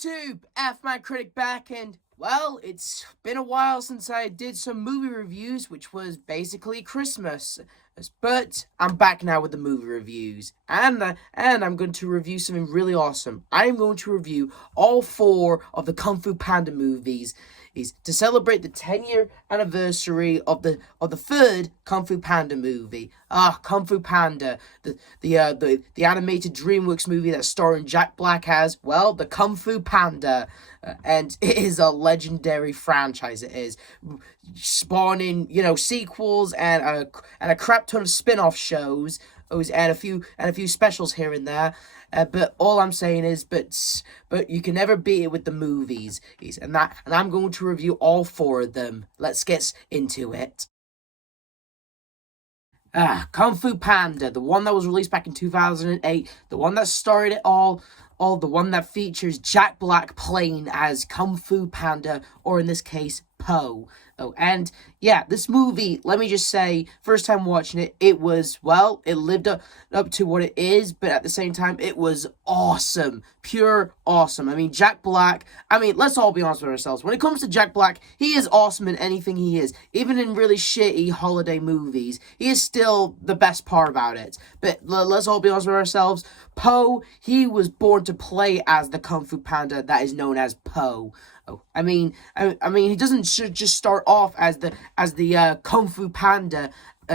YouTube, F-MAN CRITIC back, and, well, it's been a while since I did some movie reviews, which was basically Christmas. But I'm back now with the movie reviews, and I'm going to review something really awesome. I am going to review all 4 of the Kung Fu Panda movies to celebrate the 10-year anniversary of the 3rd Kung Fu Panda movie. Kung Fu Panda, the animated DreamWorks movie that's starring Jack Black as, well, the Kung Fu Panda. And it is a legendary franchise. It is spawning, sequels and a crap ton of spin-off shows, and a few specials here and there. But all I'm saying is, but you can never beat it with the movies. And I'm going to review all 4 of them. Let's get into it. Kung Fu Panda, the one that was released back in 2008, the one that started it all, the one that features Jack Black playing as Kung Fu Panda, or in this case, Po. Oh, and yeah, this movie, let me just say, first time watching it, it was, well, it lived up to what it is, but at the same time, it was awesome. Pure awesome. I mean, Jack Black, let's all be honest with ourselves. When it comes to Jack Black, he is awesome in anything he is. Even in really shitty holiday movies, he is still the best part about it. But let's all be honest with ourselves. Po, he was born to play as the Kung Fu Panda that is known as Po. I mean, he doesn't just start off as the Kung Fu Panda.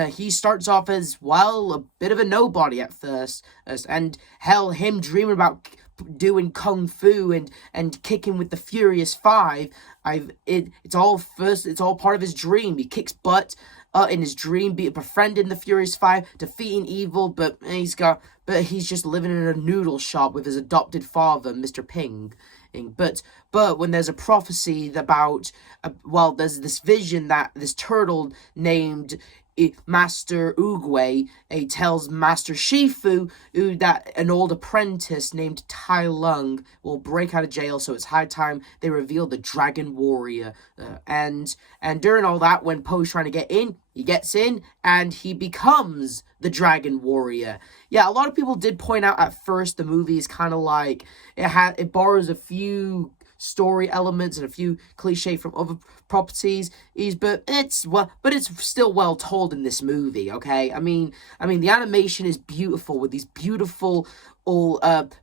He starts off as, well, a bit of a nobody at first, and hell, him dreaming about doing kung fu and kicking with the Furious Five. It's all part of his dream. He kicks butt in his dream, befriending the Furious Five, defeating evil, but he's just living in a noodle shop with his adopted father, Mr. Ping. But when there's a prophecy about, there's this vision that this turtle named Master Oogway tells Master Shifu that an old apprentice named Tai Lung will break out of jail, so it's high time they reveal the Dragon Warrior. And during all that, when Po's trying to get in, he gets in, and he becomes the Dragon Warrior. Yeah, a lot of people did point out at first the movie is kind of like, it borrows a few story elements and a few cliche from other properties, but it's still well told in this movie. Okay, I mean the animation is beautiful with these beautiful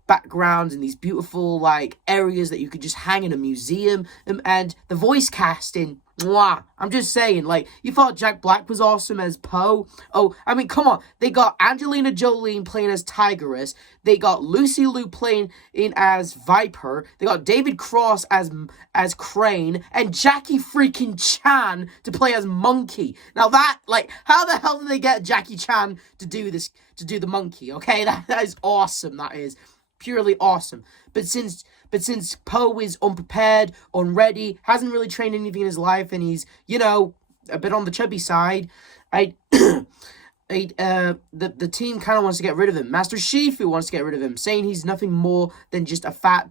backgrounds and these beautiful areas that you could just hang in a museum, and the voice casting. Mwah. I'm just saying, you thought Jack Black was awesome as Po? Oh, come on. They got Angelina Jolie playing as Tigress. They got Lucy Liu playing as Viper. They got David Cross as Crane. And Jackie freaking Chan to play as Monkey. Now that, how the hell did they get Jackie Chan to do this, to do the monkey? Okay, that is awesome. That is purely awesome. But since Po is unprepared, unready, hasn't really trained anything in his life, and he's, a bit on the chubby side, the team kind of wants to get rid of him. Master Shifu wants to get rid of him, saying he's nothing more than just a fat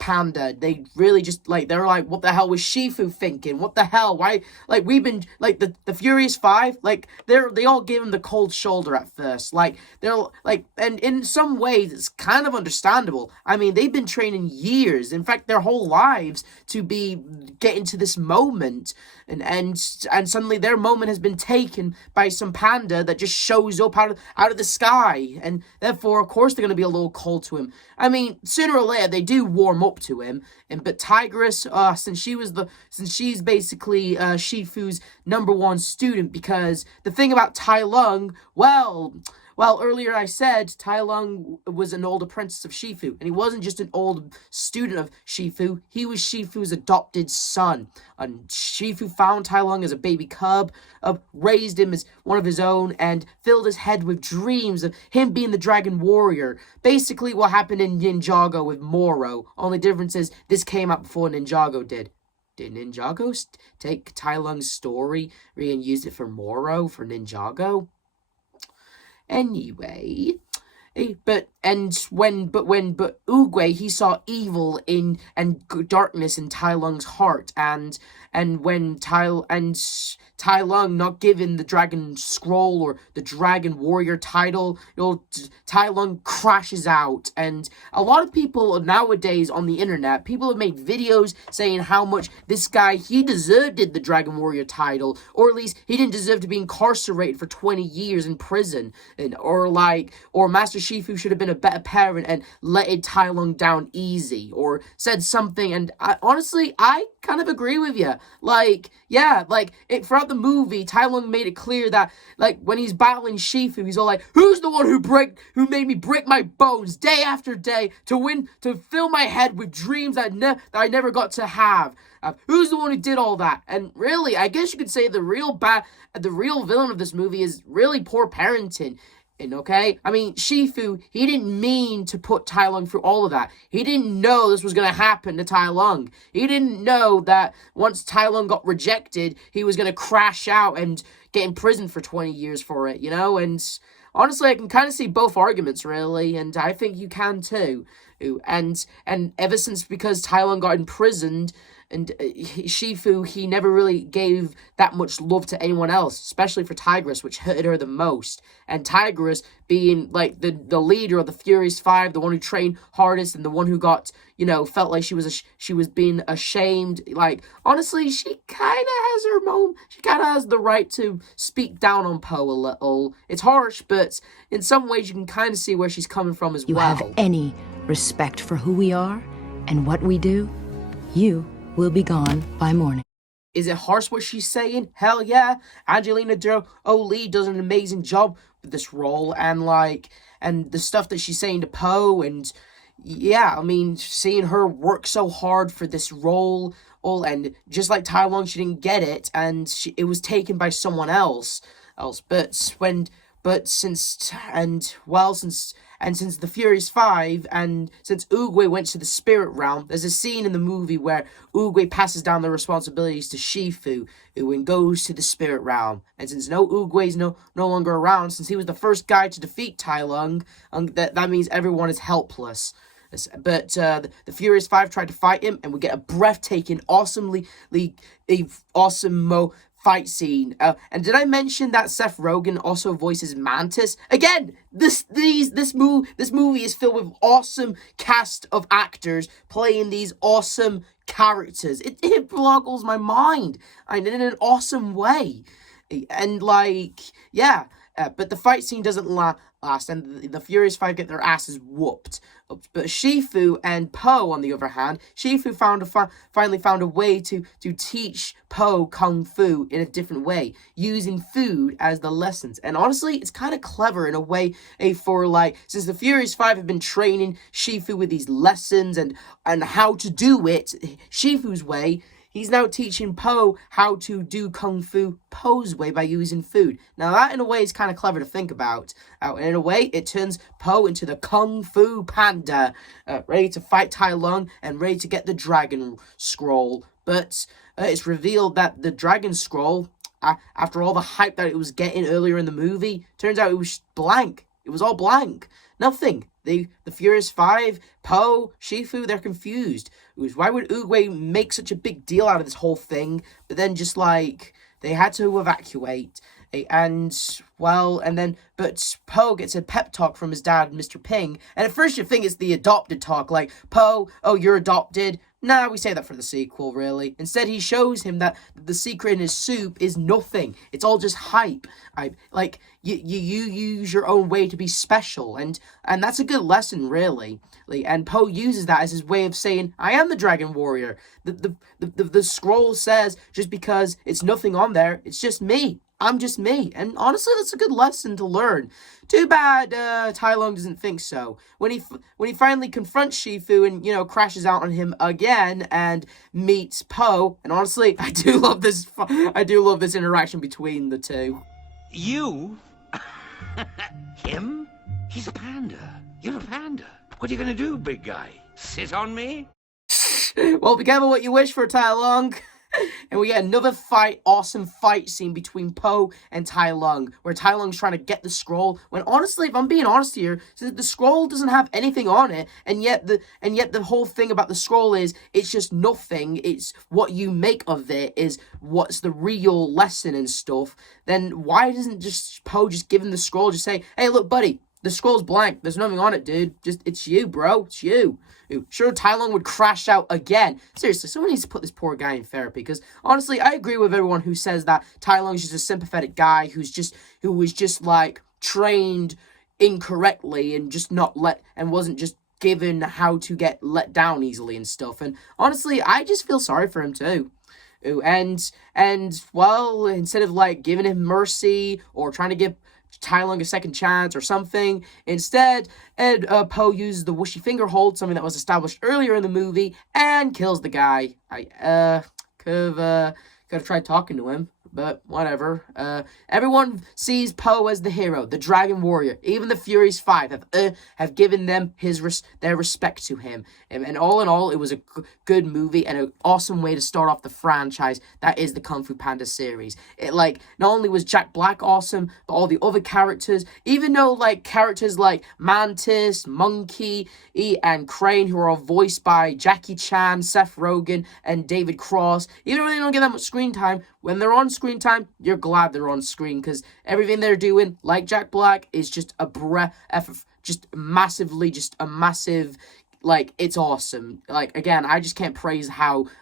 panda. They really just, they're like, what the hell was Shifu thinking? What the hell? Why, we've been, the Furious Five, they all gave him the cold shoulder at first. And in some ways, it's kind of understandable. They've been training years, in fact, their whole lives to get into this moment, and suddenly their moment has been taken by some panda that just shows up out of the sky, and therefore, of course, they're going to be a little cold to him. Sooner or later, they do warm up to him, but Tigress, since she's basically Shifu's #1 student, because the thing about Tai Lung, earlier I said Tai Lung was an old apprentice of Shifu, and he wasn't just an old student of Shifu, he was Shifu's adopted son. And Shifu found Tai Lung as a baby cub, raised him as one of his own, and filled his head with dreams of him being the Dragon Warrior. Basically what happened in Ninjago with Moro, only difference is this came out before Ninjago did. Did Ninjago take Tai Lung's story and use it for Moro, for Ninjago? Anyway, but But Oogway, he saw evil in and darkness in Tai Lung's heart, and when Tai Lung not given the dragon scroll or the dragon warrior title, Tai Lung crashes out. And a lot of people nowadays on the internet, people have made videos saying how much this guy, he deserved the dragon warrior title, or at least he didn't deserve to be incarcerated for 20 years in prison, or Master Shifu should have been a better parent and letted Tai Lung down easy, or said something. And honestly, I kind of agree with you. Throughout the movie, Tai Lung made it clear that, when he's battling Shifu, he's all like, who's the one who made me break my bones day after day to fill my head with dreams that I never got to have? Who's the one who did all that? And really, I guess you could say the real villain of this movie is really poor parenting. And okay, I mean, Shifu, he didn't mean to put Tai Lung through all of that. He didn't know this was going to happen to Tai Lung. He didn't know that once Tai Lung got rejected, he was going to crash out and get in prison for 20 years for it, And honestly, I can kind of see both arguments, really, and I think you can too. And ever since, because Tai Lung got imprisoned, and Shifu, he never really gave that much love to anyone else, especially for Tigress, which hurted her the most. And Tigress, being the leader of the Furious Five, the one who trained hardest, and the one who got, felt like she was being ashamed. Honestly, she kind of has the right to speak down on Po a little. It's harsh, but in some ways you can kind of see where she's coming from as well. You have any respect for who we are and what we do, you will be gone by morning. Is it harsh what she's saying? Hell yeah. Angelina Jolie does an amazing job with this role, and the stuff that she's saying to Po, and yeah, I mean, seeing her work so hard for this role, and just like Tai Lung, she didn't get it, and it was taken by someone else. Since the Furious Five, and since Oogway went to the spirit realm, there's a scene in the movie where Oogway passes down the responsibilities to Shifu, and goes to the spirit realm. And since Oogway's no longer around, since he was the first guy to defeat Tai Lung, that means everyone is helpless. But the Furious Five tried to fight him, and we get a breathtaking, awesome fight scene. And did I mention that Seth Rogen also voices Mantis? Again, this movie is filled with awesome cast of actors playing these awesome characters. It boggles my mind, and in an awesome way. And but the fight scene doesn't last, and the Furious Five get their asses whooped. But Shifu and Po, on the other hand, Shifu finally found a way to teach Po Kung Fu in a different way, using food as the lessons. And honestly, it's kind of clever in a way, since the Furious Five have been training Shifu with these lessons and how to do it Shifu's way. He's now teaching Po how to do Kung Fu Po's way by using food. Now that, in a way, is kind of clever to think about. And in a way, it turns Po into the Kung Fu Panda, ready to fight Tai Lung and ready to get the Dragon Scroll. But it's revealed that the Dragon Scroll, after all the hype that it was getting earlier in the movie, turns out it was blank. It was all blank. Nothing. The Furious Five, Po, Shifu, they're confused. Why would Oogway make such a big deal out of this whole thing? But then they had to evacuate. But Po gets a pep talk from his dad, Mr. Ping. And at first you think it's the adopted talk, like, Po, oh, you're adopted. Nah, we say that for the sequel, really. Instead, he shows him that the secret in his soup is nothing. It's all just hype. You use your own way to be special, and that's a good lesson, really. And Po uses that as his way of saying, I am the Dragon Warrior. The scroll says, just because it's nothing on there, it's just me. I'm just me. And honestly, that's a good lesson to learn. Too bad Tai Lung doesn't think so. When he finally confronts Shifu and, crashes out on him again and meets Po, and honestly, I do love this interaction between the two. You? Him? He's a panda. You're a panda. What are you gonna do, big guy? Sit on me? Well, be careful what you wish for, Tai Lung. And we get another awesome fight scene between Po and Tai Lung, where Tai Lung's trying to get the scroll, when honestly, if I'm being honest here, the scroll doesn't have anything on it, and yet the whole thing about the scroll is, it's just nothing, it's what you make of it is what's the real lesson and stuff. Then why doesn't just Po just give him the scroll, just say, hey, look, buddy, the scroll's blank, there's nothing on it, dude, just, it's you, bro, it's you. Sure, Tai Lung would crash out again. Seriously, someone needs to put this poor guy in therapy, because honestly, I agree with everyone who says that Tai Lung's just a sympathetic guy who was just like trained incorrectly and just wasn't just given how to get let down easily and stuff. And honestly, I just feel sorry for him too. And well, instead of like giving him mercy or trying to give Tai Lung a second chance or something, instead, Po uses the whooshy finger hold, something that was established earlier in the movie, and kills the guy. I could have tried talking to him, but whatever. Everyone sees Po as the hero, the Dragon Warrior. Even the Furious 5 have given them their respect to him. And all in all, it was a good movie and an awesome way to start off the franchise that is the Kung Fu Panda series. It, like, not only was Jack Black awesome, but all the other characters, even though, like, characters like Mantis, Monkey, and Crane, who are all voiced by Jackie Chan, Seth Rogen, and David Cross, even though they don't get that much screen time, when they're on screen time, you're glad they're on screen, because everything they're doing, like Jack Black, is just a massive, like, it's awesome. Like, again, I just can't praise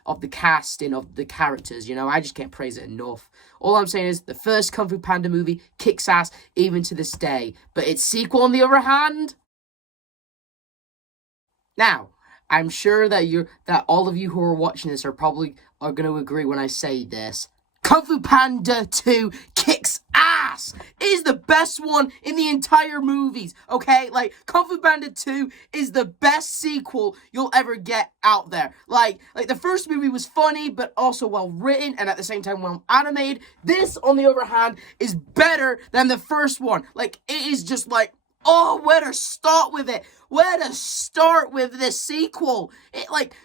of the casting of the characters, I just can't praise it enough. All I'm saying is, the first Kung Fu Panda movie kicks ass even to this day, but its sequel, on the other hand... Now, I'm sure that all of you who are watching this are going to agree when I say this. Kung Fu Panda 2 kicks ass! It is the best one in the entire movies, okay? Like, Kung Fu Panda 2 is the best sequel you'll ever get out there. Like the first movie was funny, but also well written, and at the same time well animated. This, on the other hand, is better than the first one. Like, it is just like, oh, where to start with it? Where to start with this sequel?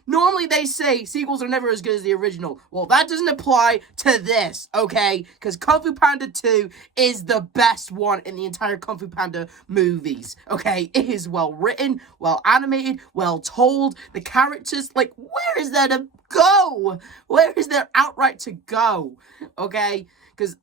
Normally they say sequels are never as good as the original. Well, that doesn't apply to this, okay? Because Kung Fu Panda 2 is the best one in the entire Kung Fu Panda movies, okay? It is well written, well animated, well told. The characters, where is there to go? Where is there outright to go, okay? Because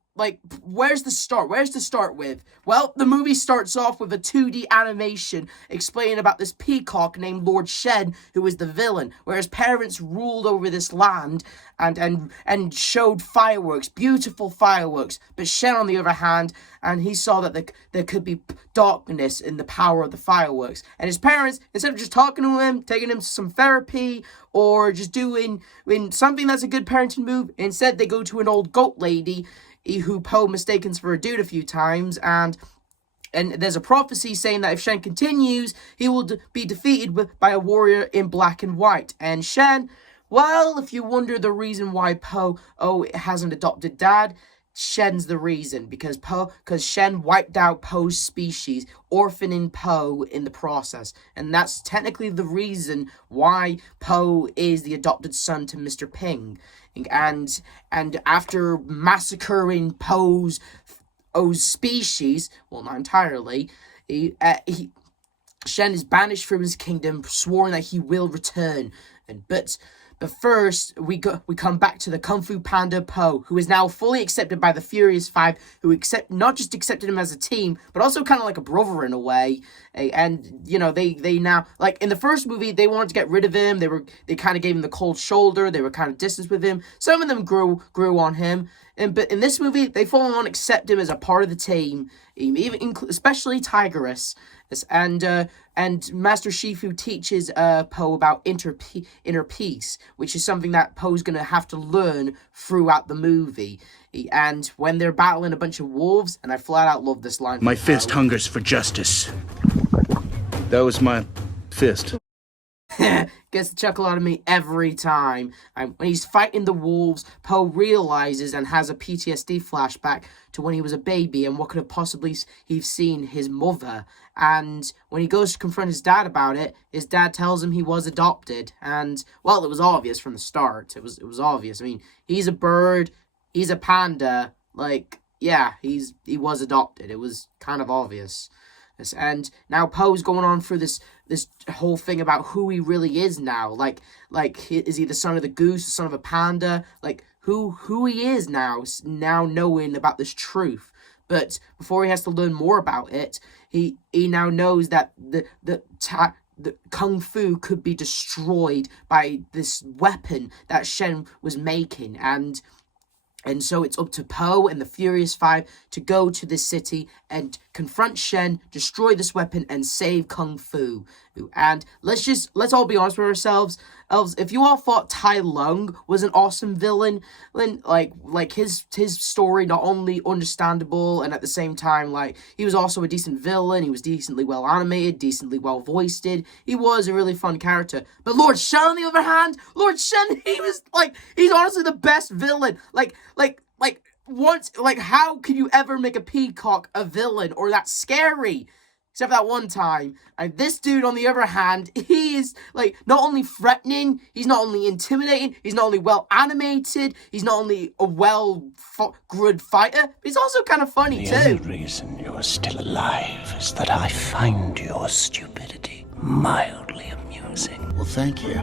where's the start? Where's to start with? Well, the movie starts off with a 2D animation explaining about this peacock named Lord Shen, who is the villain, where his parents ruled over this land and showed fireworks, beautiful fireworks. But Shen, on the other hand, and he saw that there could be darkness in the power of the fireworks. And his parents, instead of just talking to him, taking him to some therapy, or just doing something that's a good parenting move, instead they go to an old goat lady who Po mistakens for a dude a few times, and there's a prophecy saying that if Shen continues, he will be defeated by a warrior in black and white. And Shen, well, if you wonder the reason why Po has an adopted dad, Shen's the reason, because Shen wiped out Po's species, orphaning Po in the process, and that's technically the reason why Po is the adopted son to Mr. Ping. And after massacring Po's species, well, not entirely, Shen is banished from his kingdom, sworn that he will return. But first, we come back to the Kung Fu Panda Po, who is now fully accepted by the Furious 5, who not just accepted him as a team, but also kind of like a brother in a way. And, they now, in the first movie, they wanted to get rid of him. They kind of gave him the cold shoulder. They were kind of distant with him. Some of them grew on him. But in this movie, they full on accept him as a part of the team, especially Tigress. And Master Shifu teaches Po about inner peace, which is something that Po's going to have to learn throughout the movie. And when they're battling a bunch of wolves, and I flat out love this line. My fist hungers for justice. That was my fist. Gets the chuckle out of me every time. When he's fighting the wolves, Poe realizes and has a PTSD flashback to when he was a baby and what could have possibly he've seen his mother. And when he goes to confront his dad about it, his dad tells him he was adopted. And, well, it was obvious from the start. It was obvious. I mean, he's a bird, he's a panda. Like, yeah, he was adopted. It was kind of obvious. And now Poe's going on through this whole thing about who he really is now. Like is he the son of the goose, the son of a panda? Like who he is now knowing about this truth. But before he has to learn more about it, he now knows that the kung fu could be destroyed by this weapon that Shen was making. And so it's up to Poe and the Furious Five to go to this city and confront Shen, destroy this weapon, and save Kung Fu. And let's all be honest with ourselves. If you all thought Tai Lung was an awesome villain, then like his story not only understandable and at the same time like he was also a decent villain. He was decently well animated, decently well voiced. He was a really fun character. But Lord Shen, on the other hand, Lord Shen, he's honestly the best villain. How can you ever make a peacock a villain or that scary? Except for that one time. And this dude, on the other hand, he is, like, not only threatening, he's not only intimidating, he's not only well animated, he's not only a good fighter, but he's also kind of funny, too. The only reason you're still alive is that I find your stupidity mildly amusing. Well, thank you.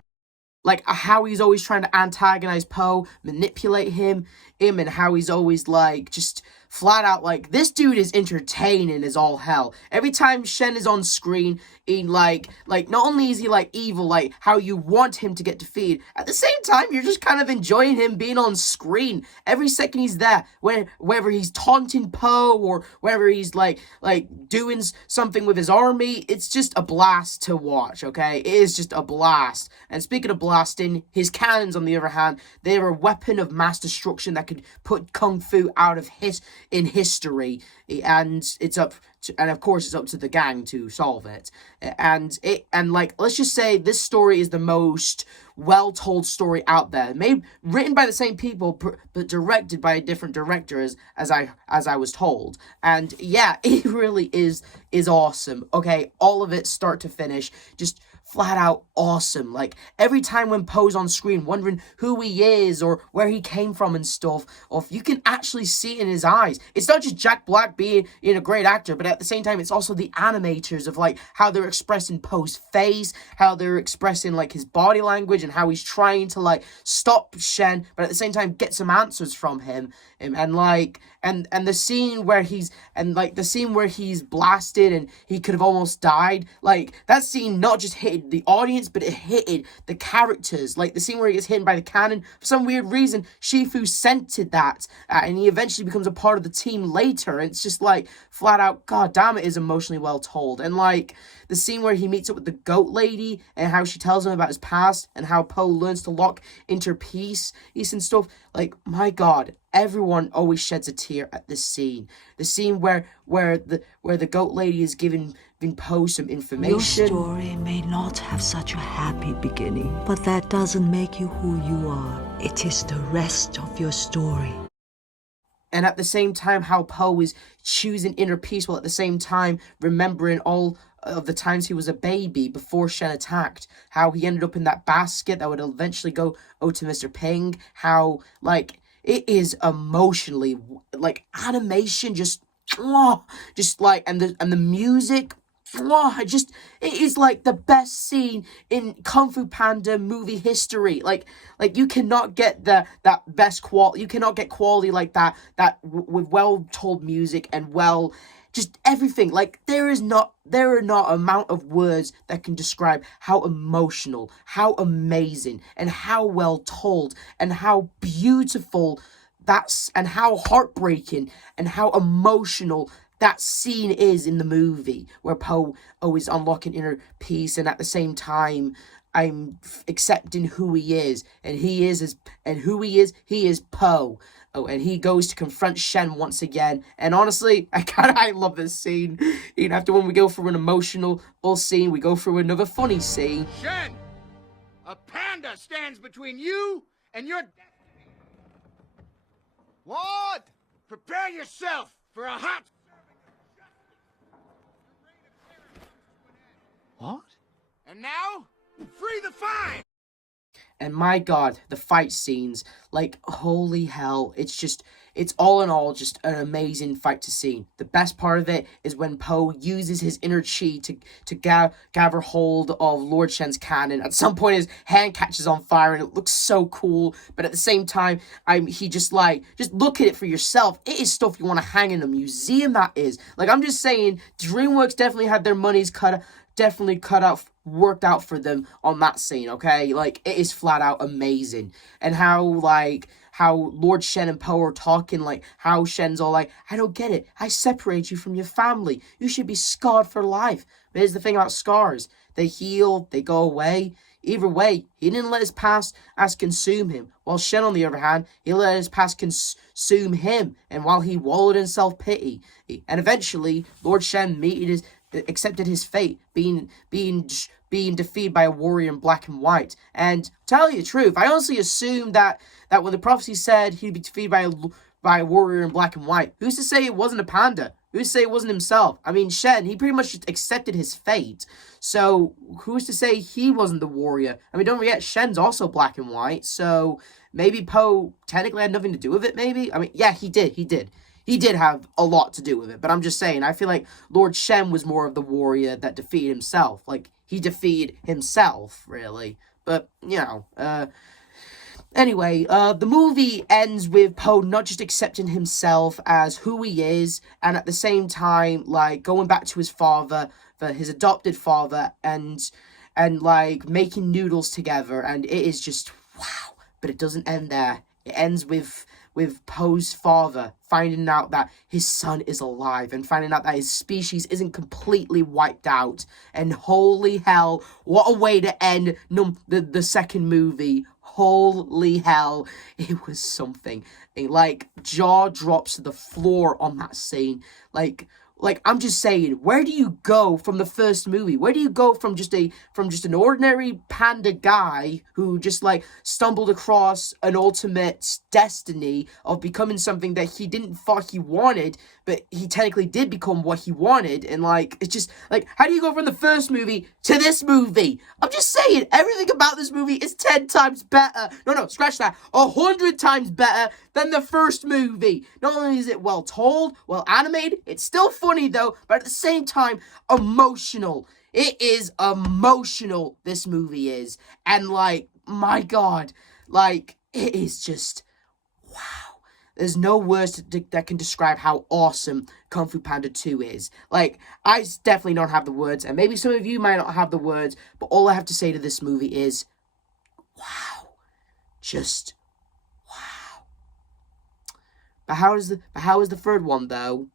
Like, how he's always trying to antagonize Poe, manipulate him, and how he's always, like, just flat out, like, this dude is entertaining as all hell. Every time Shen is on screen, he, like, not only is he, like, evil, like, how you want him to get defeated, at the same time, you're just kind of enjoying him being on screen. Every second he's there, whether he's taunting Poe, or whether he's, like, doing something with his army, it's just a blast to watch, okay? It is just a blast. And speaking of blasting, his cannons, on the other hand, they're a weapon of mass destruction that could put Kung Fu out of history, and of course it's up to the gang to solve it. And let's just say this story is the most well-told story out there, written by the same people but directed by a different director, as I was told. And yeah, it really is awesome. Okay, all of it start to finish, just flat out awesome. Like, every time when Poe's on screen wondering who he is or where he came from and stuff, or if you can actually see it in his eyes. It's not just Jack Black being a great actor, but at the same time it's also the animators of like how they're expressing Poe's face, how they're expressing like his body language, and how he's trying to like stop Shen, but at the same time get some answers from him. And the scene where he's blasted and he could have almost died, like that scene not just hit the audience, but it hit the characters. Like the scene where he gets hit by the cannon, for some weird reason Shifu scented that, and he eventually becomes a part of the team later. And it's just like flat out, god damn, it is emotionally well told. And like the scene where he meets up with the goat lady and how she tells him about his past and how Poe learns to lock into peace and stuff. Like, my god, everyone always sheds a tear at this scene. The scene where the goat lady is giving Poe some information. Your story may not have such a happy beginning, but that doesn't make you who you are. It is the rest of your story. And at the same time, how Poe is choosing inner peace while at the same time remembering all of the times he was a baby before Shen attacked. How he ended up in that basket that would eventually go to Mr. Ping. How, like, it is emotionally, like, animation just like, and the music, it is like the best scene in Kung Fu Panda movie history. Like you cannot get that best quality. You cannot get quality like that with well told music and just everything. Like there are not amount of words that can describe how emotional, how amazing, and how well told, and how beautiful and how heartbreaking and how emotional that scene is in the movie, where Poe is unlocking inner peace, and at the same time, I'm accepting who he is, and he is Poe. Oh, and he goes to confront Shen once again, and honestly, I love this scene. After when we go through an emotional scene, we go through another funny scene. Shen! A panda stands between you and your destiny. What? Prepare yourself for a hot What? And now, free the five! And my god, the fight scenes, like, holy hell, it's all in all just an amazing fight to see. The best part of it is when Poe uses his inner chi to gather hold of Lord Shen's cannon. At some point, his hand catches on fire, and it looks so cool, but at the same time, he just look at it for yourself. It is stuff you want to hang in a museum, that is. Like, I'm just saying, DreamWorks definitely had their monies worked out for them on that scene, okay? Like, it is flat out amazing. And how Lord Shen and Poe are talking, like, how Shen's all like, I don't get it. I separate you from your family. You should be scarred for life. But here's the thing about scars. They heal, they go away. Either way, he didn't let his past consume him. While Shen, on the other hand, he let his past consume him. And while he wallowed in self-pity. And eventually, Lord Shen accepted his fate, being defeated by a warrior in black and white. And tell you the truth, I honestly assumed that when the prophecy said he'd be defeated by a warrior in black and white, who's to say it wasn't a panda? Who's to say it wasn't himself? I mean, Shen, he pretty much just accepted his fate. So who's to say he wasn't the warrior? I mean, don't forget, Shen's also black and white. So maybe Poe technically had nothing to do with it, maybe? I mean, yeah, he did. He did have a lot to do with it, but I'm just saying, I feel like Lord Shen was more of the warrior that defeated himself. Like, he defeated himself, really. But, you know, anyway, the movie ends with Poe not just accepting himself as who he is, and at the same time, like, going back to his father, his adopted father, and like, making noodles together, and it is just, wow. But it doesn't end there. It ends with Poe's father finding out that his son is alive and finding out that his species isn't completely wiped out. And holy hell, what a way to end the second movie. Holy hell, it was something. Like, jaw drops to the floor on that scene. Like, I'm just saying, where do you go from the first movie? Where do you go from just an ordinary panda guy who just, like, stumbled across an ultimate destiny of becoming something that he didn't thought he wanted, but he technically did become what he wanted, and, like, it's just, like, how do you go from the first movie to this movie? I'm just saying, everything about this movie is 10 times better. No, scratch that. 100 times better than the first movie. Not only is it well told, well animated, it's still funny though, but at the same time, emotional. It is emotional, this movie is. And, like, my god, like, it is just, wow. There's no words that can describe how awesome Kung Fu Panda 2 is. Like, I definitely don't have the words, and maybe some of you might not have the words, but all I have to say to this movie is, wow. Just, wow. But how is the third one, though?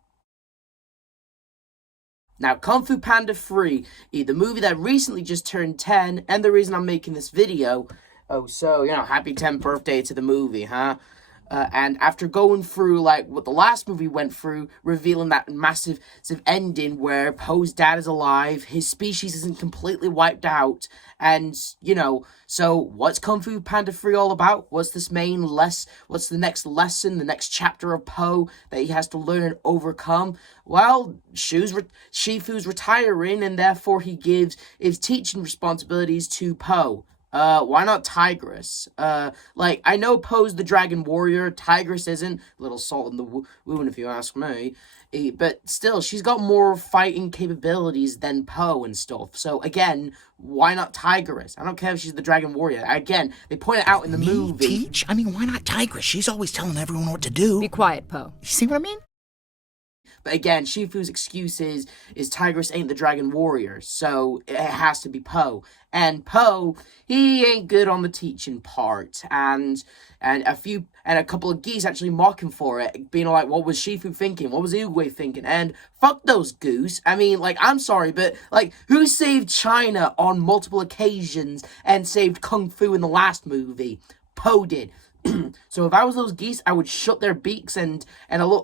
Now, Kung Fu Panda 3, the movie that recently just turned 10, and the reason I'm making this video. Oh, so, you know, happy 10th birthday to the movie, huh? And after going through, like, what the last movie went through, revealing that massive ending where Poe's dad is alive, his species isn't completely wiped out, and, you know, so what's Kung Fu Panda 3 all about? What's the next lesson, the next chapter of Poe that he has to learn and overcome? Well, Shifu's retiring, and therefore he gives his teaching responsibilities to Poe. Why not Tigress? Like, I know Poe's the Dragon Warrior, Tigress isn't. A little salt in the wound, if you ask me. But still, she's got more fighting capabilities than Poe and stuff. So, again, why not Tigress? I don't care if she's the Dragon Warrior. Again, they point it out in the movie. Teach? I mean, why not Tigress? She's always telling everyone what to do. Be quiet, Poe. You see what I mean? But again, Shifu's excuse is Tigress ain't the Dragon Warrior, so it has to be Poe. And Poe, he ain't good on the teaching part, and a couple of geese actually mock him for it, being like, what was Shifu thinking? What was Oogway thinking? And fuck those goose. I mean, like, I'm sorry, but, like, who saved China on multiple occasions and saved Kung Fu in the last movie? Poe did. So if I was those geese, I would shut their beaks and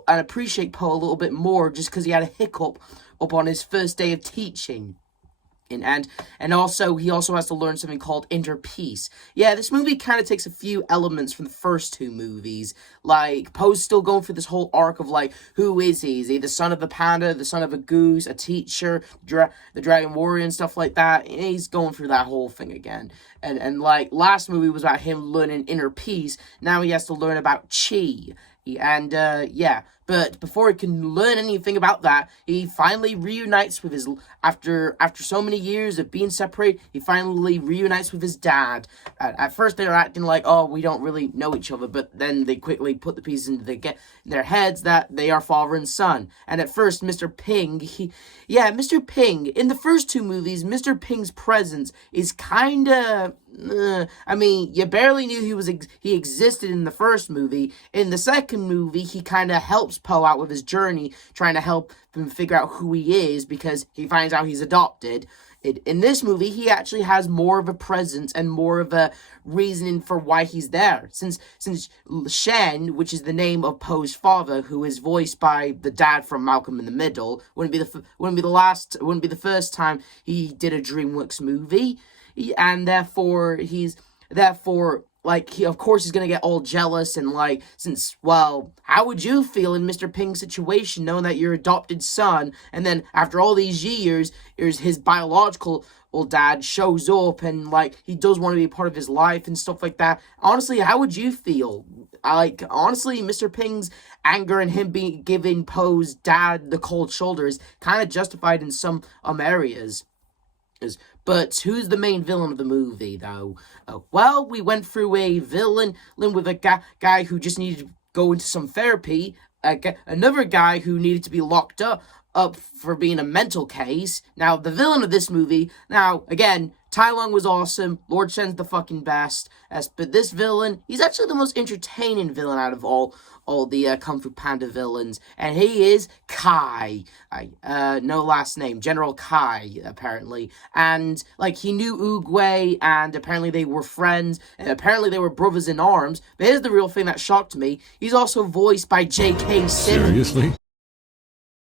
appreciate Poe a little bit more just because he had a hiccup up on his first day of teaching. And also, he also has to learn something called inner peace. Yeah, this movie kind of takes a few elements from the first two movies. Like, Poe's still going through this whole arc of, like, who is he? Is he the son of the panda, the son of a goose, a teacher, the dragon warrior, and stuff like that? And he's going through that whole thing again. And like, last movie was about him learning inner peace. Now he has to learn about chi. Yeah. But before he can learn anything about that, he finally reunites with his, after so many years of being separated, he finally reunites with his dad. At first they were acting like, oh, we don't really know each other, but then they quickly put the pieces into their heads that they are father and son. And at first, Mr. Ping, Mr. Ping, in the first two movies, Mr. Ping's presence is kinda, I mean, you barely knew he existed in the first movie. In the second movie, he kind of helps Poe out with his journey, trying to help him figure out who he is, because he finds out he's adopted. In this movie, he actually has more of a presence and more of a reasoning for why he's there. Since Shen, which is the name of Poe's father, who is voiced by the dad from Malcolm in the Middle, wouldn't be the first time he did a DreamWorks movie, and therefore like, he, of course, he's gonna get all jealous and, like, how would you feel in Mr. Ping's situation, knowing that your adopted son, and then after all these years, his biological dad shows up, and, like, he does want to be a part of his life and stuff like that. Honestly, how would you feel? Like, honestly, Mr. Ping's anger and him giving Poe's dad the cold shoulder is kind of justified in some areas. But who's the main villain of the movie, though? Well, we went through a villain with a guy who just needed to go into some therapy, another guy who needed to be locked up for being a mental case. Now, the villain of this movie, again, Tai Lung was awesome, Lord Shen's the fucking best, but this villain, he's actually the most entertaining villain out of all the Kung Fu Panda villains, and he is Kai. No last name, General Kai, apparently. And, like, he knew Oogway, and apparently they were friends, and apparently they were brothers in arms. But here's the real thing that shocked me. He's also voiced by J.K. Simmons. Seriously?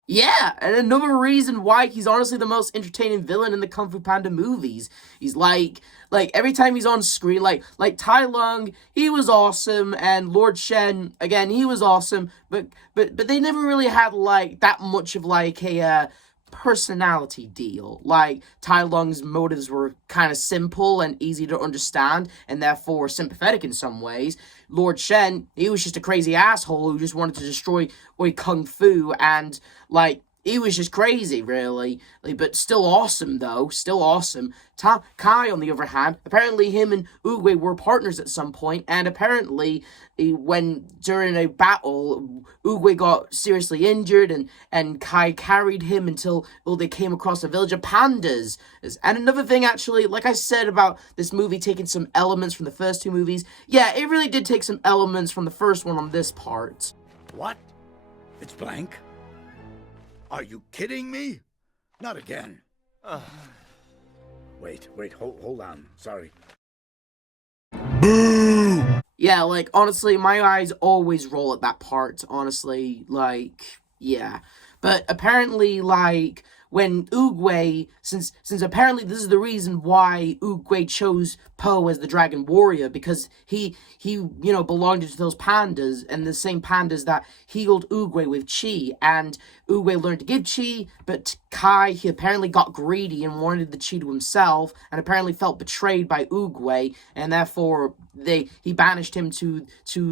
Yeah, and another reason why he's honestly the most entertaining villain in the Kung Fu Panda movies. He's like every time he's on screen, like Tai Lung, he was awesome, and Lord Shen, again, he was awesome, but they never really had, like, that much of, like, a personality deal. Like, Tai Lung's motives were kind of simple and easy to understand, and therefore sympathetic in some ways. Lord Shen, he was just a crazy asshole who just wanted to destroy Kung Fu, and, like, he was just crazy, really. Like, but still awesome, though. Still awesome. Kai, on the other hand, apparently him and Oogway were partners at some point, and apparently when during a battle, Oogway got seriously injured, and Kai carried him until they came across a village of pandas. And another thing, actually, like I said about this movie taking some elements from the first two movies, yeah, it really did take some elements from the first one on this part. What? It's blank? Are you kidding me? Not again. Wait, hold on. Sorry. Boo! Yeah, like, honestly, my eyes always roll at that part, honestly, like, yeah. But apparently, like, when Oogway, since apparently this is the reason why Oogway chose Poe as the Dragon Warrior, because he belonged to those pandas, and the same pandas that healed Oogway with chi, and Oogway learned to give chi, but Kai, he apparently got greedy and wanted the chi to himself, and apparently felt betrayed by Oogway, and therefore he banished him to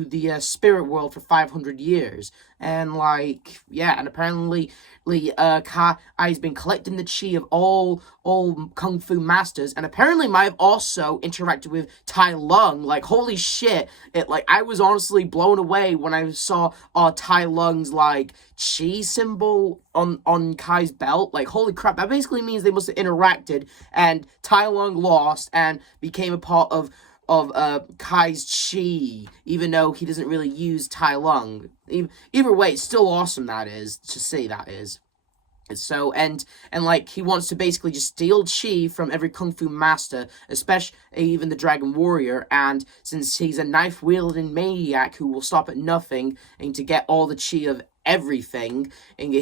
the spirit world for 500 years. And, like, yeah, and apparently Kai's been collecting the chi of all Kung Fu masters, and apparently might have also interacted with Tai Lung. Like, holy shit, I was honestly blown away when I saw Tai Lung's, like, chi symbol on Kai's belt. Like, holy crap, that basically means they must have interacted, and Tai Lung lost and became a part of Kai's chi, even though he doesn't really use Tai Lung. Either way, it's still awesome, that is, to say that is. So, and like, he wants to basically just steal chi from every Kung Fu master, especially even the Dragon Warrior, and since he's a knife-wielding maniac who will stop at nothing, and to get all the chi of everything, and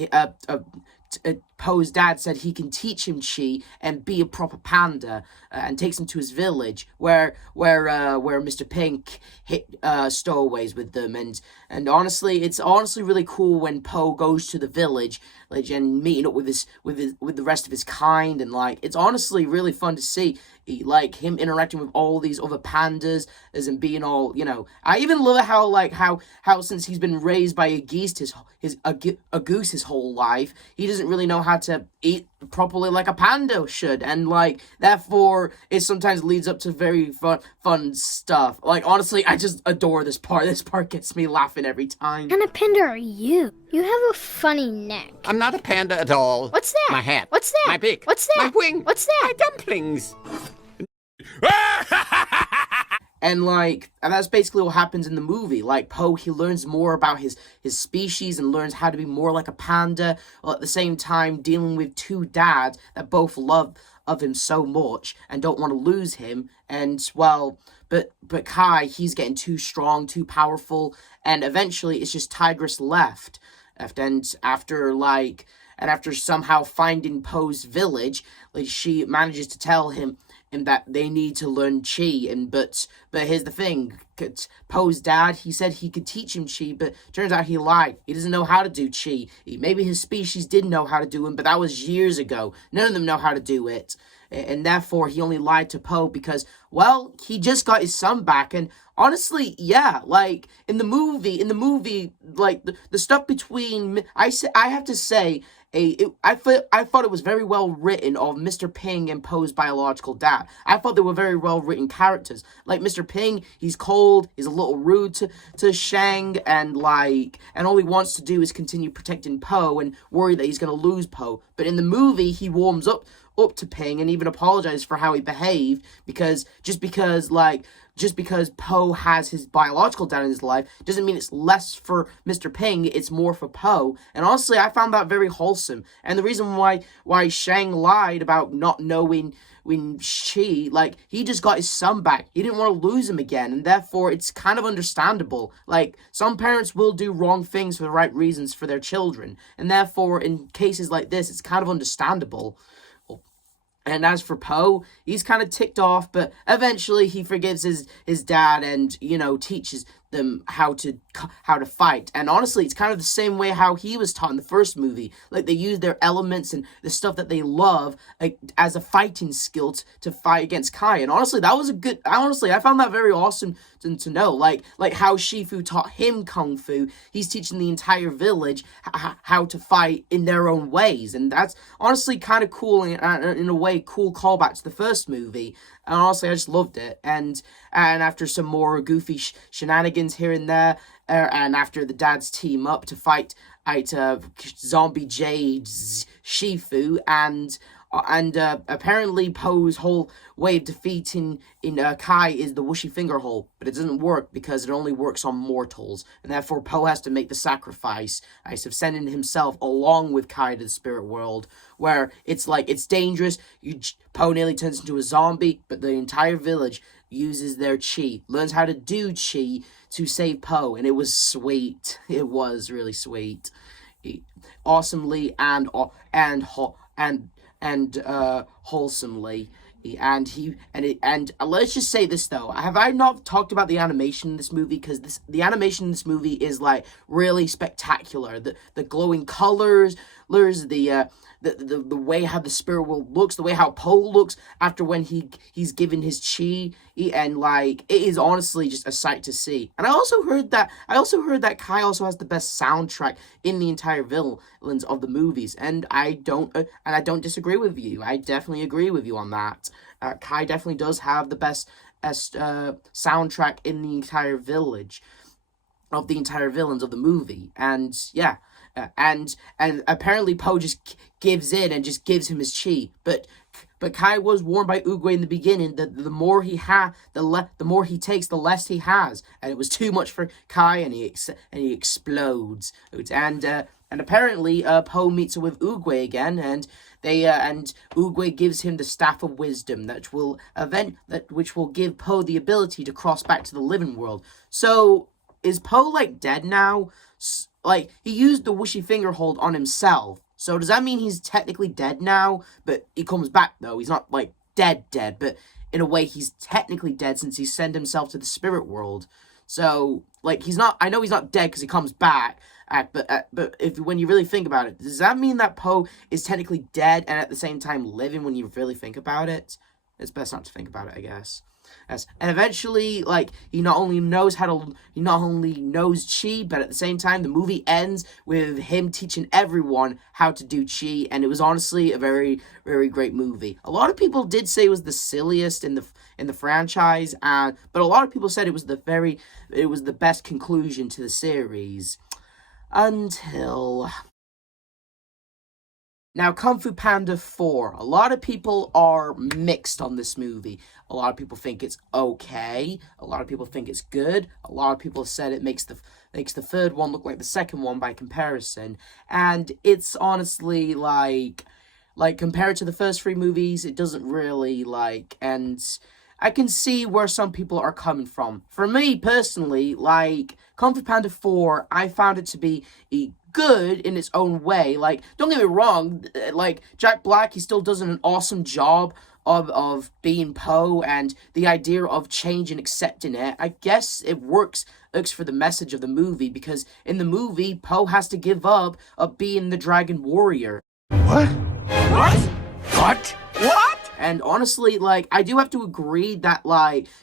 Poe's dad said he can teach him chi and be a proper panda, and takes him to his village where Mr. Pink hit stowaways with them, and honestly, it's honestly really cool when Poe goes to the village, like, and meeting up with the rest of his kind, and like it's honestly really fun to see, like him interacting with all these other pandas as in being all, I even love how since he's been raised by a goose his whole life, he doesn't really know how to eat properly like a panda should, and like therefore it sometimes leads up to very fun stuff. Like honestly, I just adore this part. This part gets me laughing every time. What kind of panda are you? You have a funny neck. I'm not a panda at all. What's that? My hat. What's that? My beak. What's that? My wing. What's that? My dumplings. And that's basically what happens in the movie. Like, Poe, he learns more about his species and learns how to be more like a panda, while at the same time dealing with two dads that both love of him so much and don't want to lose him. And, well, but Kai, he's getting too strong, too powerful, and eventually it's just Tigress left. And after somehow finding Poe's village, like, she manages to tell him that they need to learn chi, but here's the thing, Poe's dad, he said he could teach him chi, but turns out he lied. He doesn't know how to do chi. Maybe his species did know how to do it, but that was years ago. None of them know how to do it, and therefore he only lied to Poe because, well, he just got his son back. And honestly, yeah, like in the movie, like the stuff between, I have to say, I thought it was very well written of Mr. Ping and Poe's biological dad. I thought they were very well written characters. Like Mr. Ping, he's cold, he's a little rude to Shang, and all he wants to do is continue protecting Poe and worry that he's gonna lose Poe. But in the movie, he warms up to Ping and even apologizes for how he behaved, because just because Poe has his biological dad in his life doesn't mean it's less for Mr. Ping, it's more for Poe. And honestly, I found that very wholesome. And the reason why Shang lied about not knowing when he just got his son back. He didn't want to lose him again, and therefore it's kind of understandable. Like, some parents will do wrong things for the right reasons for their children, and therefore in cases like this, it's kind of understandable. And as for Poe, he's kind of ticked off, but eventually he forgives his dad and, teaches them how to fight. And honestly, it's kind of the same way how he was taught in the first movie. Like, they use their elements and the stuff that they love, like, as a fighting skill to fight against Kai. And honestly, I found that very awesome to know. Like how Shifu taught him Kung Fu, he's teaching the entire village how to fight in their own ways. And that's honestly kind of cool, and in a way, cool callback to the first movie. And honestly, I just loved it. And after some more goofy shenanigans here and there, and after the dads team up to fight Zombie Jade Shifu, and apparently Poe's whole way of defeating Kai is the whooshy finger hole, but it doesn't work because it only works on mortals, and therefore Poe has to make the sacrifice of sending himself along with Kai to the spirit world, where it's dangerous. Poe nearly turns into a zombie, but the entire village uses their chi, learns how to do chi to save Poe, and it was sweet. It was really sweet, awesomely and wholesomely. And let's just say this though, have I not talked about the animation in this movie? Because the animation in this movie is like really spectacular. The glowing colors, the way how the spirit world looks, the way how Poe looks after when he's given his chi, and like it is honestly just a sight to see. And I also heard that Kai also has the best soundtrack in the entire villains of the movies, and I don't disagree with you. I definitely agree with you on that. Kai definitely does have the best soundtrack in the entire village of the entire villains of the movie, and yeah. And apparently Poe just gives in and just gives him his chi. But Kai was warned by Oogway in the beginning that the more he more he takes, the less he has. And it was too much for Kai, and he explodes. And apparently Poe meets up with Oogway again, and Oogway gives him the Staff of Wisdom, which will give Poe the ability to cross back to the living world. So is Poe dead now? Like, he used the whooshy finger hold on himself, So does that mean he's technically dead now? But he comes back, though. He's not, like, dead, but in a way he's technically dead since he sent himself to the spirit world. So, like, he's not, I know he's not dead because he comes back, but when you really think about it, does that mean that Poe is technically dead and at the same time living when you really think about it? It's best not to think about it, I guess. Yes. And eventually, like, he not only knows chi, but at the same time, the movie ends with him teaching everyone how to do chi, and it was honestly a very, very great movie. A lot of people did say it was the silliest in the franchise, but a lot of people said it was the best conclusion to the series. Until... Now, Kung Fu Panda 4. A lot of people are mixed on this movie. A lot of people think it's okay. A lot of people think it's good. A lot of people said it makes the third one look like the second one by comparison. And it's honestly, like compared to the first three movies, it doesn't really, and I can see where some people are coming from. For me, personally, Kung Fu Panda 4, I found it to be good in its own way. Don't get me wrong, Jack Black, he still does an awesome job of being Poe, and the idea of change and accepting it, I guess it works for the message of the movie, because in the movie, Poe has to give up being the Dragon Warrior. What? What? And honestly, I do have to agree that,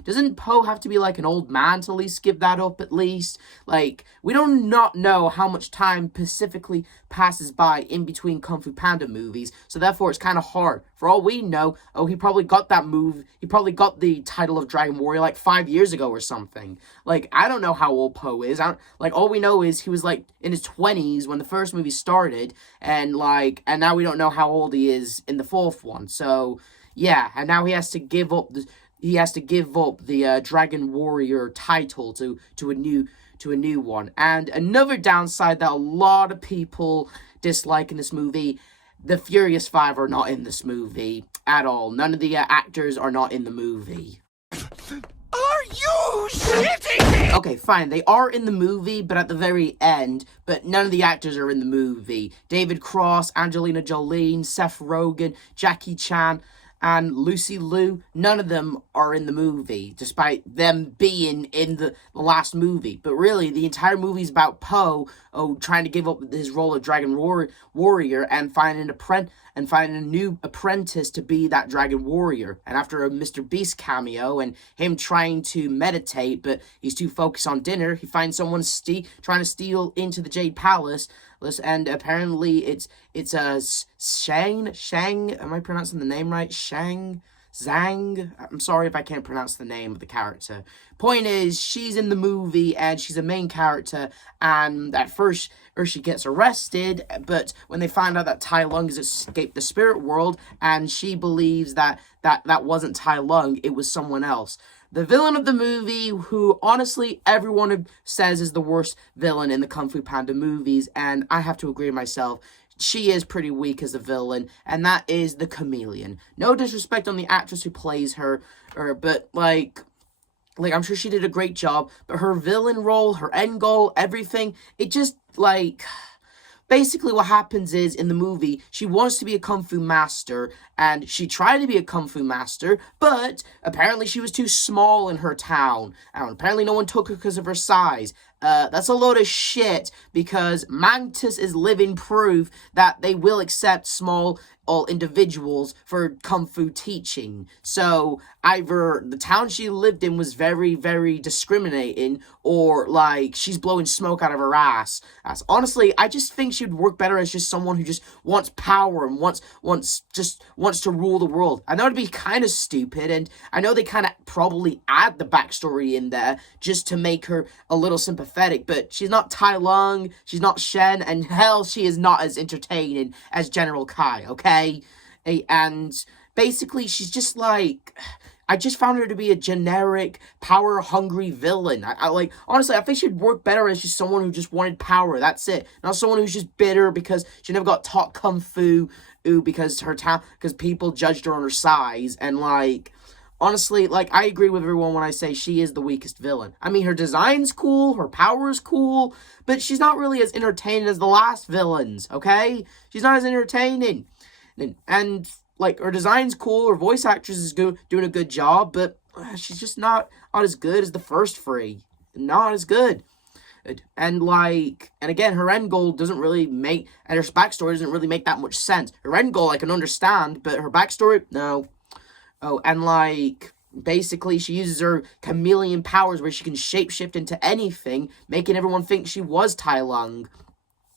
doesn't Poe have to be, an old man to at least give that up, at least? We don't not know how much time specifically passes by in between Kung Fu Panda movies, so therefore it's kind of hard. For all we know, he probably got that move, he probably got the title of Dragon Warrior, 5 years ago or something. I don't know how old Poe is. All we know is he was, in his 20s when the first movie started, and now we don't know how old he is in the fourth one, so... Yeah, and now he has to give up the Dragon Warrior title to a new one. And another downside that a lot of people dislike in this movie, the Furious Five are not in this movie at all. None of the actors are not in the movie. Are you shitting me? Okay, fine, they are in the movie, but at the very end, but none of the actors are in the movie. David Cross, Angelina Jolie, Seth Rogen, Jackie Chan, and Lucy Liu, none of them are in the movie, despite them being in the last movie. But really, the entire movie is about Poe trying to give up his role of Dragon Warrior and finding a new apprentice to be that Dragon Warrior. And after a Mr. Beast cameo and him trying to meditate, but he's too focused on dinner, he finds someone trying to steal into the Jade Palace. And apparently it's Shang, am I pronouncing the name right? Zhang? I'm sorry if I can't pronounce the name of the character. Point is, she's in the movie, and she's a main character, and at first, she gets arrested, but when they find out that Tai Lung has escaped the spirit world, and she believes that wasn't Tai Lung, it was someone else. The villain of the movie, who honestly everyone says is the worst villain in the Kung Fu Panda movies, and I have to agree myself, she is pretty weak as a villain, and that is the Chameleon. No disrespect on the actress who plays her, but I'm sure she did a great job, but her villain role, her end goal, everything, it just, basically what happens is, in the movie, she wants to be a Kung Fu master, and she tried to be a Kung Fu master, but apparently she was too small in her town, and apparently no one took her because of her size. That's a load of shit, because Mantis is living proof that they will accept small individuals for Kung Fu teaching. So, either the town she lived in was very, very discriminating, or, she's blowing smoke out of her ass. Honestly, I just think she'd work better as just someone who just wants power and wants to rule the world. I know it'd be kind of stupid, and I know they kind of probably add the backstory in there just to make her a little sympathetic, but she's not Tai Lung, she's not Shen, and hell, she is not as entertaining as General Kai, okay? And basically, she's just I just found her to be a generic, power-hungry villain. Honestly, I think she'd work better as just someone who just wanted power, that's it. Not someone who's just bitter because she never got taught Kung Fu, because people judged her on her size, and honestly, like, I agree with everyone when I say she is the weakest villain. I mean, her design's cool, her power is cool, but she's not really as entertaining as the last villains, okay? She's not as entertaining. And like, her design's cool, her voice actress is doing a good job, but she's just not as good as the first three. Not as good. And again, her end goal doesn't really make, and her backstory doesn't really make that much sense. Her end goal I can understand, but her backstory, no. Oh, and basically she uses her chameleon powers where she can shapeshift into anything, making everyone think she was Tai Lung.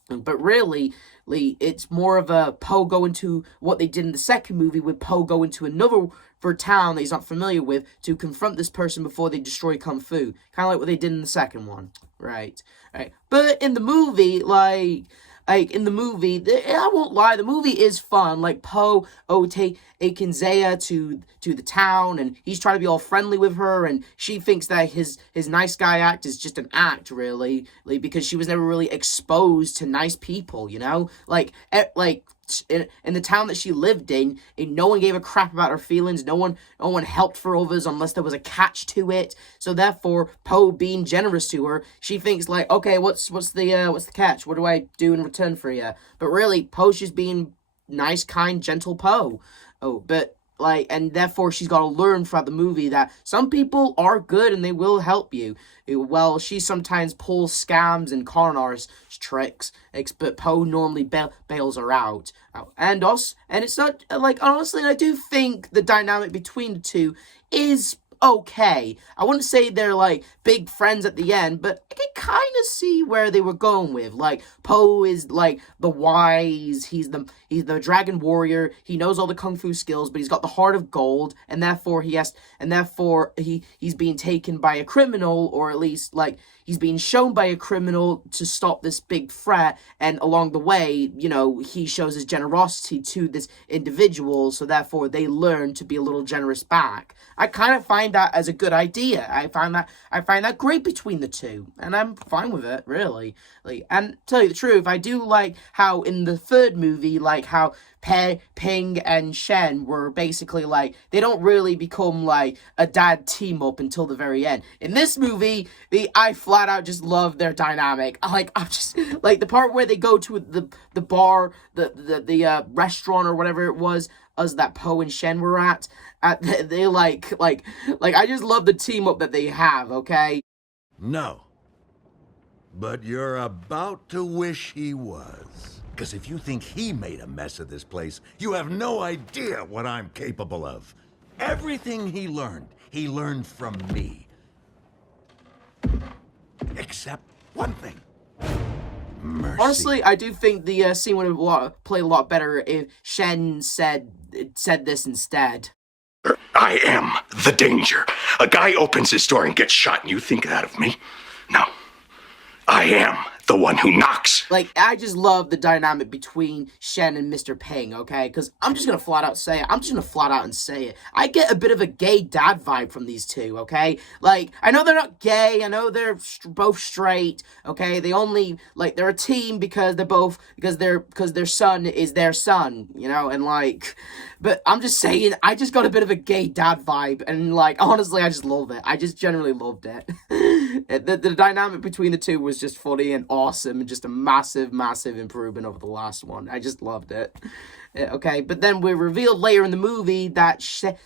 But really, it's more of a Poe going to what they did in the second movie, with Poe going to another town that he's not familiar with to confront this person before they destroy Kung Fu. Kind of like what they did in the second one. Right. But in the movie, in the movie, I won't lie, the movie is fun. Like, Poe take Zaya to the town, and he's trying to be all friendly with her, and she thinks that his nice guy act is just an act, really, because she was never really exposed to nice people, you know? In the town that she lived in, no one gave a crap about her feelings. No one helped for others unless there was a catch to it. So therefore, Poe being generous to her, she thinks like, okay, what's the catch? What do I do in return for you? But really, Poe's just being nice, kind, gentle Poe. And therefore she's got to learn throughout the movie that some people are good and they will help you. Well, she sometimes pulls scams and con artist tricks, but Poe normally bails her out. And it's not, honestly, I do think the dynamic between the two is okay. I wouldn't say they're big friends at the end, but I can kind of see where they were going with. Poe is the wise, he's the dragon warrior, he knows all the kung fu skills, but he's got the heart of gold, and therefore he's being taken by a criminal, or at least he's being shown by a criminal to stop this big threat, and along the way, he shows his generosity to this individual, so therefore they learn to be a little generous back. I kind of find that as a good idea. I find that great between the two, and I'm fine with it, really. And to tell you the truth, I do like how in the third movie, how Ping and Shen were basically they don't really become a dad team up until the very end. In this movie, I flat out just love their dynamic. I'm just the part where they go to the bar, the restaurant or whatever it was that Poe and Shen were at. They I just love the team up that they have. Okay. No. But you're about to wish he was. Because if you think he made a mess of this place, you have no idea what I'm capable of. Everything he learned from me. Except one thing. Mercy. Honestly, I do think the scene would have played a lot better if Shen said this instead. I am the danger. A guy opens his door and gets shot, and you think that of me? No. I am the one who knocks. I just love the dynamic between Shen and Mr. Ping, okay? Because I'm just going to flat out say it. I get a bit of a gay dad vibe from these two, okay? I know they're not gay. I know they're both straight, okay? They only, they're a team because their son is their son, and but I'm just saying, I just got a bit of a gay dad vibe, and honestly, I just love it. I just generally loved it. The dynamic between the two was just funny and awesome, and just a massive improvement over the last one. I just loved it. Okay, but then we're revealed later in the movie that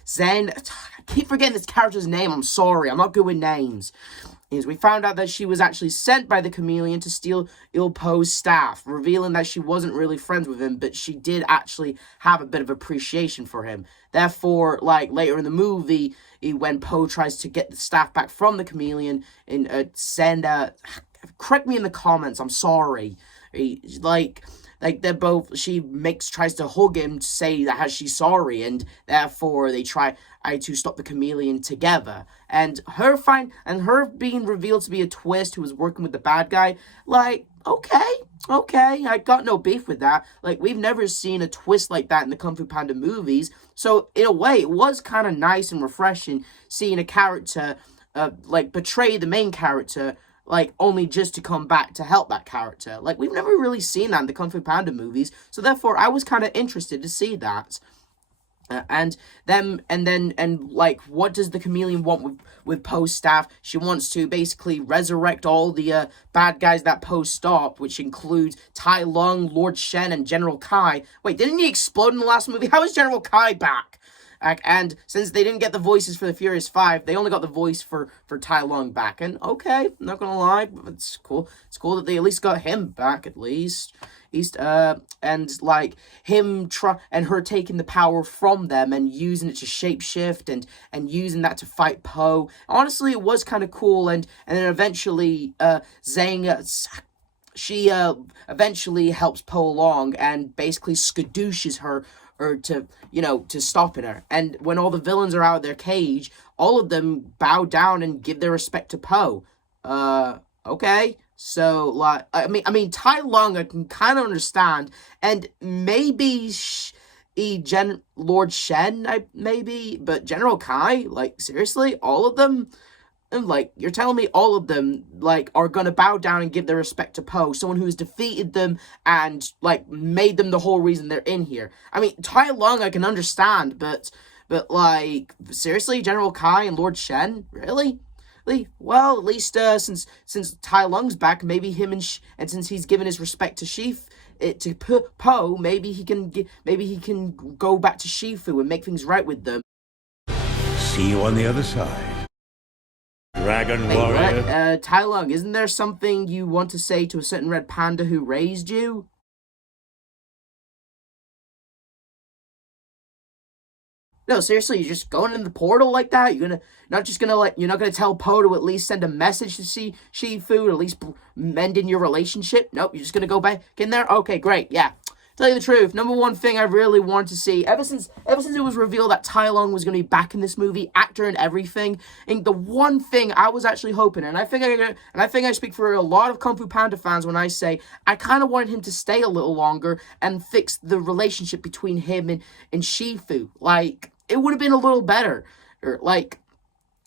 Zen, I keep forgetting this character's name, I'm sorry, I'm not good with names. We found out that she was actually sent by the chameleon to steal Il Po's staff, revealing that she wasn't really friends with him, but she did actually have a bit of appreciation for him. Therefore, later in the movie, when Poe tries to get the staff back from the chameleon, and correct me in the comments, I'm sorry. They're both, tries to hug him to say that she's sorry, and therefore they try to stop the chameleon together. And her being revealed to be a twist who was working with the bad guy, okay, I got no beef with that. We've never seen a twist like that in the Kung Fu Panda movies, so in a way, it was kind of nice and refreshing seeing a character, betray the main character, only just to come back to help that character. We've never really seen that in the Kung Fu Panda movies, so therefore, I was kind of interested to see that. What does the chameleon want with Poe's staff? She wants to basically resurrect all the bad guys that Poe stopped, which includes Tai Lung, Lord Shen, and General Kai. Wait, didn't he explode in the last movie? How is General Kai back? And since they didn't get the voices for the Furious 5, they only got the voice for Tai Lung back. And okay, I'm not gonna lie, it's cool. It's cool that they at least got him back, at least. And like him and her taking the power from them and using it to shapeshift and using that to fight Poe. Honestly, it was kind of cool. And then eventually, Zhang, she eventually helps Poe along and basically skadooshes her, or to stopping her. And when all the villains are out of their cage, all of them bow down and give their respect to Poe. Okay. So, like, I mean, Tai Lung I can kind of understand, and maybe Lord Shen, maybe, but General Kai, like, seriously, all of them? And, like, you're telling me all of them, like, are gonna bow down and give their respect to Poe, someone who has defeated them and, like, made them the whole reason they're in here. I mean, Tai Lung I can understand, but like, seriously, General Kai and Lord Shen? Really? Well, at least since Tai Lung's back, maybe him and since he's given his respect to Poe, maybe he can go back to Shifu and make things right with them. See you on the other side, Dragon Warrior. What? Tai Lung, isn't there something you want to say to a certain red panda who raised you? No, seriously, you're just going in the portal like that? You're not gonna tell Poe to at least send a message to Shifu, at least mend in your relationship? Nope, you're just gonna go back in there? Okay, great, yeah. Tell you the truth, number one thing I really wanted to see, ever since it was revealed that Tai Lung was gonna be back in this movie, actor and everything, and the one thing I was actually hoping, and I think I speak for a lot of Kung Fu Panda fans when I say I kind of wanted him to stay a little longer and fix the relationship between him and Shifu. Like, it would have been a little better. Or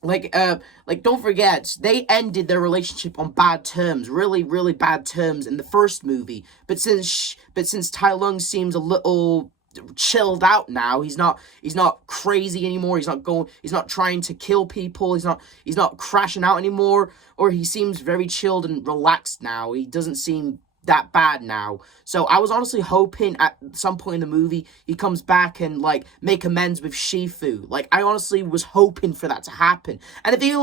don't forget, they ended their relationship on bad terms, really, really bad terms in the first movie. But since Tai Lung seems a little chilled out now, he's not crazy anymore. He's not trying to kill people. He's not crashing out anymore. Or he seems very chilled and relaxed now. He doesn't seem that bad now. So I was honestly hoping at some point in the movie he comes back and like make amends with Shifu. Like, I honestly was hoping for that to happen. And if he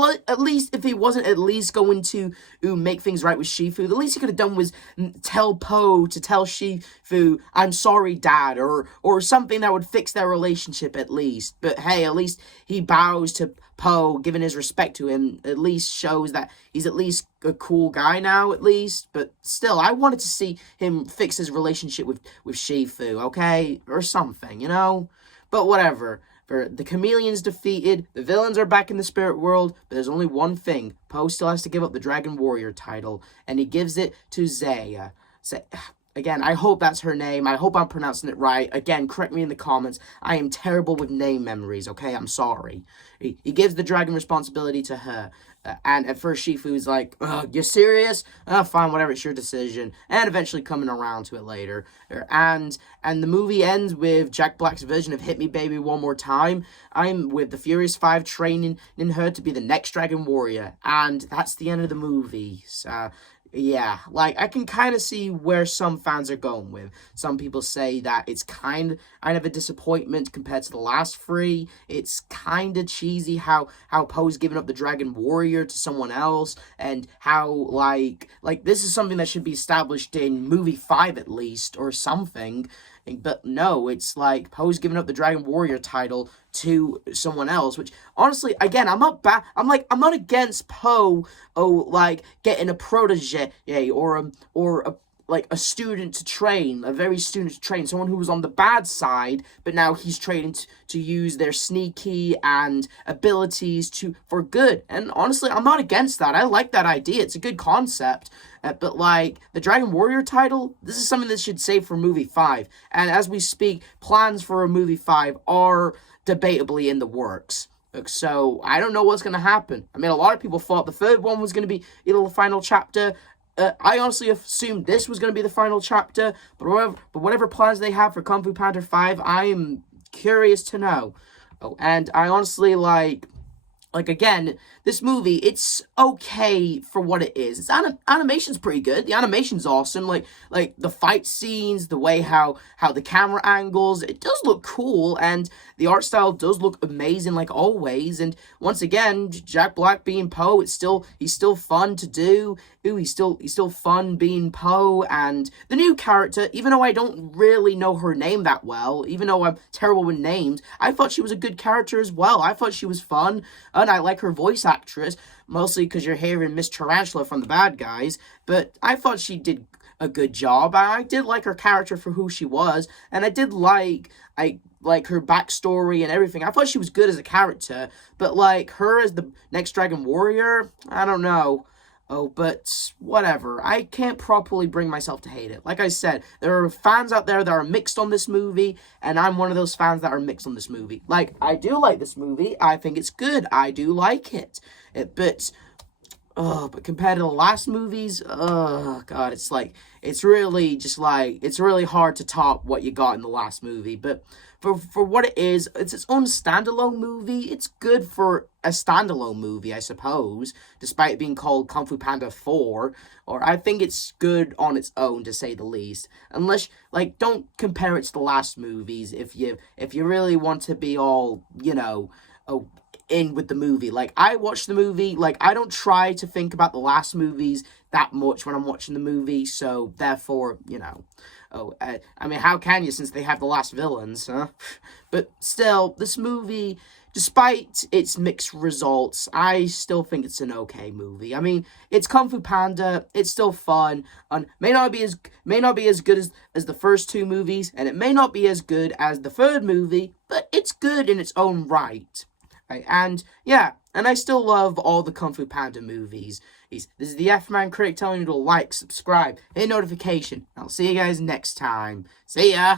wasn't at least going to make things right with Shifu, the least he could have done was tell Poe to tell Shifu, "I'm sorry, Dad," or something that would fix their relationship at least. But hey, at least he bows to Poe, giving his respect to him, at least shows that he's at least a cool guy now, at least. But still, I wanted to see him fix his relationship with Shifu, okay? Or something, you know? But whatever. For the chameleon's defeated, the villains are back in the spirit world, but there's only one thing. Poe still has to give up the Dragon Warrior title, and he gives it to Zaya. Again, I hope that's her name. I hope I'm pronouncing it right. Again, correct me in the comments. I am terrible with name memories, okay? I'm sorry. He gives the dragon responsibility to her. And at first, Shifu's like, "You serious? Fine, whatever, it's your decision." And eventually coming around to it later. And the movie ends with Jack Black's vision of "Hit Me Baby One More Time." I'm with the Furious 5 training in her to be the next Dragon Warrior. And that's the end of the movie. So, yeah, like, I can kind of see where some fans are going with. Some people say that it's kind of a disappointment compared to the last three. It's kind of cheesy how Poe's giving up the Dragon Warrior to someone else, and how, like this is something that should be established in movie 5 at least, or something. But no, it's like Poe's giving up the Dragon Warrior title to someone else, which honestly, again, I'm not against Poe, getting a protege, or a student to train, someone who was on the bad side, but now he's trained to use their sneaky and abilities for good. And honestly, I'm not against that. I like that idea. It's a good concept. But like the Dragon Warrior title, this is something that should save for movie 5. And as we speak, plans for a movie 5 are debatably in the works. So I don't know what's going to happen. I mean, a lot of people thought the third one was going to be the final chapter. I honestly assumed this was going to be the final chapter, but whatever plans they have for Kung Fu Panda 5, I am curious to know. Oh, and I honestly, like, again, this movie, it's okay for what it is. Its animation's pretty good. The animation's awesome. Like the fight scenes, the way how the camera angles, it does look cool, and the art style does look amazing, like always. And once again, Jack Black being Poe, he's still fun to do. Ooh, he's still fun being Poe. And the new character, even though I don't really know her name that well, even though I'm terrible with names, I thought she was a good character as well. I thought she was fun, and I like her voice actress, mostly because you're hearing Miss Tarantula from the bad guys, but I thought she did a good job. I did like her character for who she was, and I did like her backstory and everything. I thought she was good as a character, but like her as the next Dragon Warrior, I don't know. Oh, but whatever. I can't properly bring myself to hate it. Like I said, there are fans out there that are mixed on this movie, and I'm one of those fans that are mixed on this movie. Like, I do like this movie. I think it's good. I do like it. But compared to the last movies, God, it's really hard to top what you got in the last movie. But for what it is, it's its own standalone movie. It's good for a standalone movie, I suppose, despite being called Kung Fu Panda 4, or I think it's good on its own, to say the least. Unless, like, don't compare it to the last movies if you really want to be all, in with the movie. Like, I watch the movie, like, I don't try to think about the last movies that much when I'm watching the movie, so therefore, I mean, how can you, since they have the last villains, huh? But still, this movie, despite its mixed results, I still think it's an okay movie. I mean, it's Kung Fu Panda, it's still fun, and may not be as good as the first two movies, and it may not be as good as the third movie, but it's good in its own right. Right? And yeah, and I still love all the Kung Fu Panda movies. This is the F-Man Critic telling you to like, subscribe, hit notification. I'll see you guys next time. See ya!